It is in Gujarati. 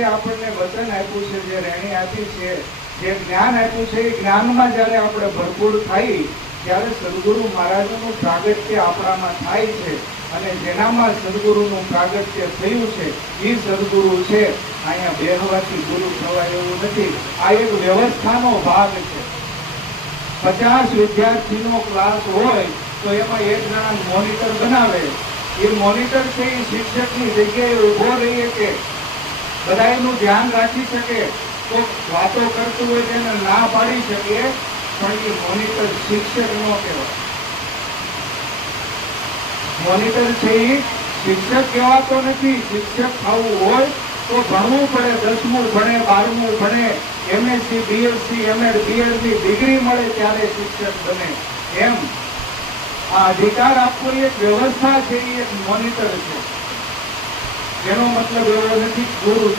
જે આપણને વચન આપ્યું છે, જે રેણી આપી છે, જે જ્ઞાન આપ્યું છે, એ જ્ઞાનમાં જ્યારે આપણે ભરપૂર થાય ત્યારે સદગુરુ મહારાજનું પ્રાગટ્ય આપણામાં થાય છે. અને જેનામાં સદગુરુનું પ્રાગટ્ય થયું છે એ સદગુરુ છે. અહીંયા બેહવાથી ગુરુ થવાય એવું નથી. આ એક વ્યવસ્થાનો ભાગ છે. 50 વિદ્યાર્થીનો ક્લાસ હોય તો એમાં એક જણા મોનિટર બનાવે. એ મોનિટર છે એ શિક્ષકની જગ્યાએ ઉભો રહી શકે, બધાનું ધ્યાન રાખી શકે, તો વાતો કરતું હોય તેને ના પાડી શકે, પણ એ મોનિટર શિક્ષક ન કહેવાય. મોનિટર છે એ શિક્ષક કહેવાતો નથી. શિક્ષક થવું હોય તો ભણવું પડે, 10મું ભણે, 12મું ભણે, MSc BSc MAd BEd ની ડિગ્રી મળે ત્યારે શિક્ષક બને. એમ આ અધિકાર આપવો એક વ્યવસ્થા છે, એ એક મોનિટર છે. એનો મતલબ એવો નથી ગુરુ છે.